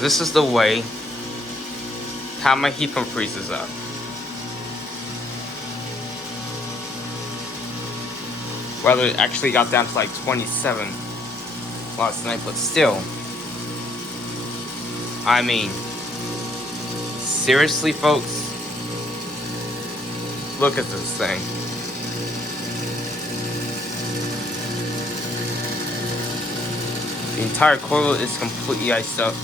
This is the way how my heat pump freezes up. Well, it actually got down to like 27 last night, but still. I mean, seriously, folks? Look at this thing. The entire coil is completely iced up.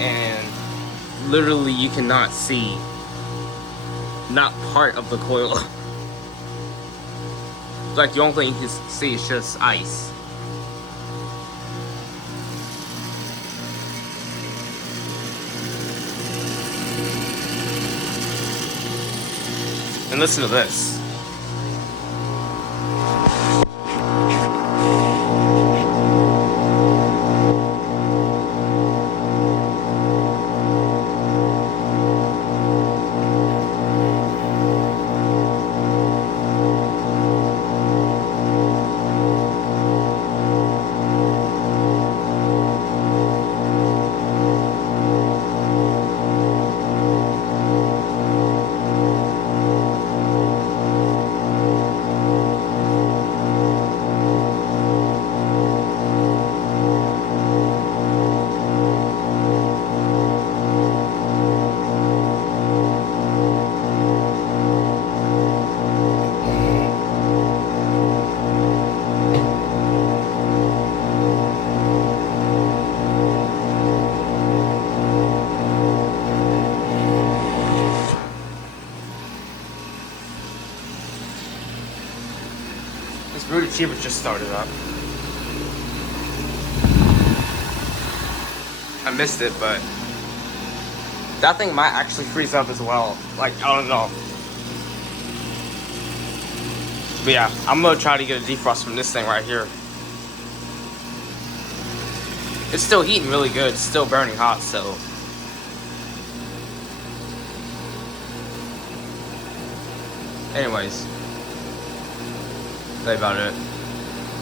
And literally you cannot see not part of the coil. Like the only thing you can see is just ice. And listen to this. This Root Achiever just started up. I missed it, but that thing might actually freeze up as well. Like, I don't know. But yeah, I'm gonna try to get a defrost from this thing right here. It's still heating really good. It's still burning hot, so. Anyways. That's about it.